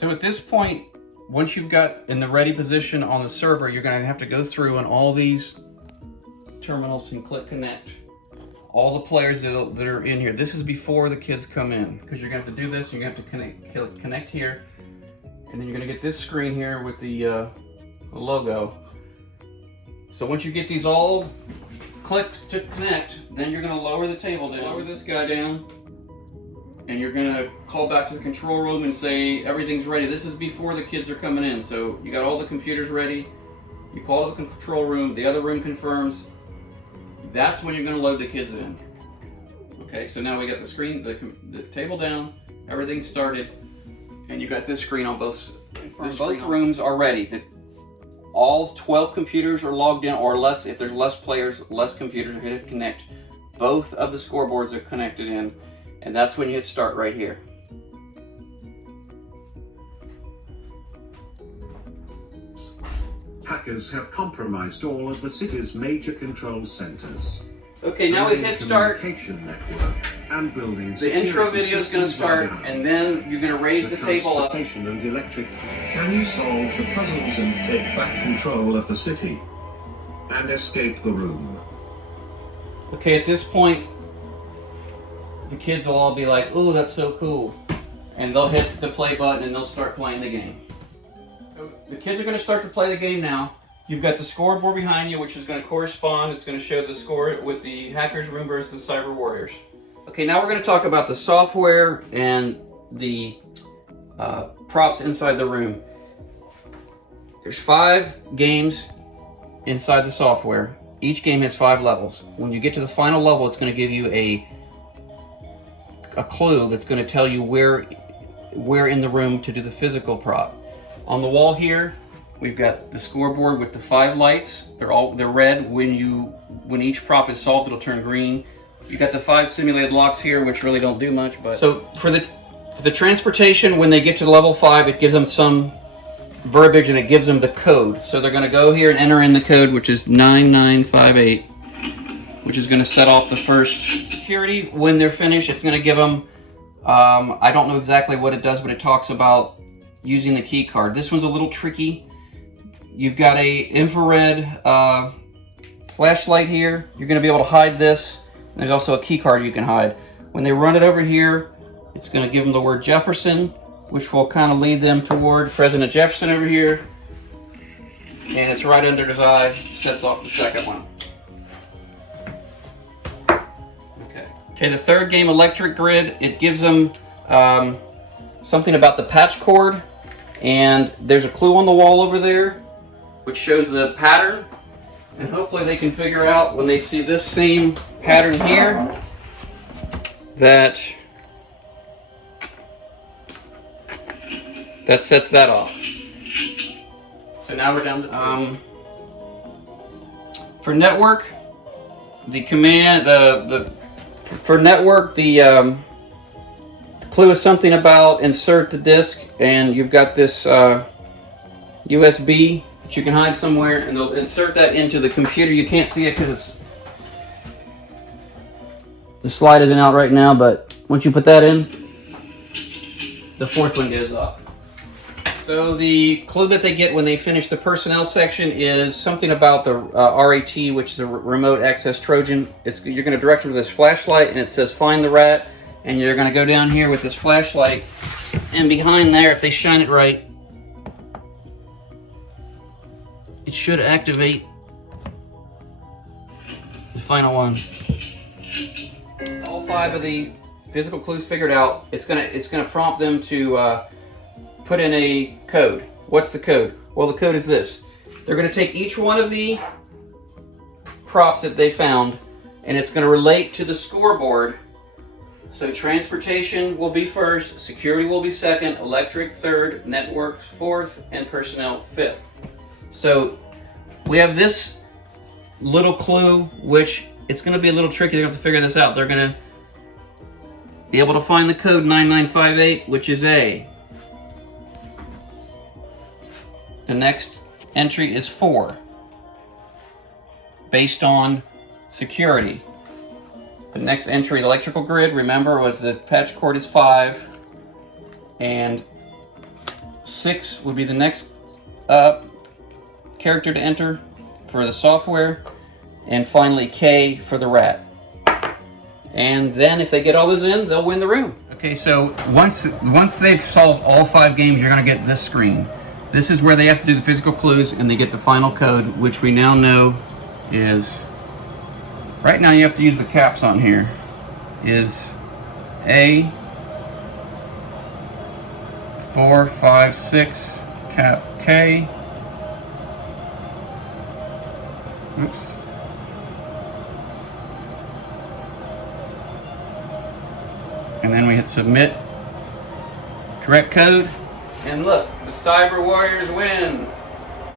So at this point, once you've got in the ready position on the server, you're going to have to go through on all these terminals and click connect. All the players that are in here. This is before the kids come in, because you're going to have to do this. You're going to have to connect here, and then you're going to get this screen here with the logo. So once you get these all clicked to connect, then you're going to lower the table down, lower this guy down, and you're going to call back to the control room and say everything's ready. This is before the kids are coming in, so you got all the computers ready. You call the control room, the other room confirms. That's when you're going to load the kids in. Okay, so now we got the screen, the table down, everything's started, and you got this screen on both. Both rooms are ready. All 12 computers are logged in, or less. If there's less players, less computers are going to connect. Both of the scoreboards are connected in, and that's when you hit start right here. Hackers have compromised all of the city's major control centers. Okay, now we hit start. Network and buildings. The intro video is going to start, and then you're going to raise the table up. And electric. Can you solve the puzzles and take back control of the city and escape the room? Okay, at this point, the kids will all be like, "Ooh, that's so cool," and they'll hit the play button and they'll start playing the game. So the kids are going to start to play the game now. You've got the scoreboard behind you, which is going to correspond. It's going to show the score with the Hackers Room versus the Cyber Warriors. Okay, now we're going to talk about the software and the props inside the room. There's 5 games inside the software. Each game has 5 levels. When you get to the final level, it's going to give you a clue that's going to tell you where in the room to do the physical prop. On the wall here, we've got the scoreboard with the 5 lights. They're red. When each prop is solved, it'll turn green. You got the 5 simulated locks here, which really don't do much. But so for the transportation, when they get to level 5, it gives them some verbiage and it gives them the code. So they're going to go here and enter in the code, which is 9958, which is going to set off the first security. When they're finished, it's going to give them. I don't know exactly what it does, but it talks about using the key card. This one's a little tricky. You've got a infrared flashlight here. You're going to be able to hide this. And there's also a key card you can hide. When they run it over here, it's going to give them the word Jefferson, which will kind of lead them toward President Jefferson over here. And it's right under his eye. Sets off the second one. Okay, the third game, Electric Grid, it gives them something about the patch cord. And there's a clue on the wall over there, which shows the pattern. And hopefully they can figure out when they see this same pattern here, that sets that off. So now we're down to for network, the command, for network, the clue is something about insert the disk, and you've got this USB that you can hide somewhere, and they'll insert that into the computer. You can't see it because the slide isn't out right now, but once you put that in, the 4th one goes off. So the clue that they get when they finish the personnel section is something about the RAT, which is a remote access Trojan. You're going to direct them to this flashlight, and it says find the rat. And you're going to go down here with this flashlight, and behind there, if they shine it right, it should activate the final one. All 5 of the physical clues figured out. It's gonna prompt them to put in a code. What's the code? Well, the code is this. They're going to take each one of the props that they found, and it's going to relate to the scoreboard. So transportation will be first, security will be second, electric third, networks 4th, and personnel 5th. So we have this little clue, which it's going to be a little tricky. They're going to have to figure this out. They're going to be able to find the code 9958, which is A. The next entry is 4, based on security. The next entry, electrical grid, remember, was the patch cord is 5, and 6 would be the next character to enter for the software, and finally K for the rat. And then if they get all those in, they'll win the room. Okay, so once they've solved all 5 games, you're gonna get this screen. This is where they have to do the physical clues and they get the final code, which we now know is, right now you have to use the caps on here, is A 4, 5, 6, cap K. Oops. And then we hit submit. Correct code. And look, the Cyber Warriors win.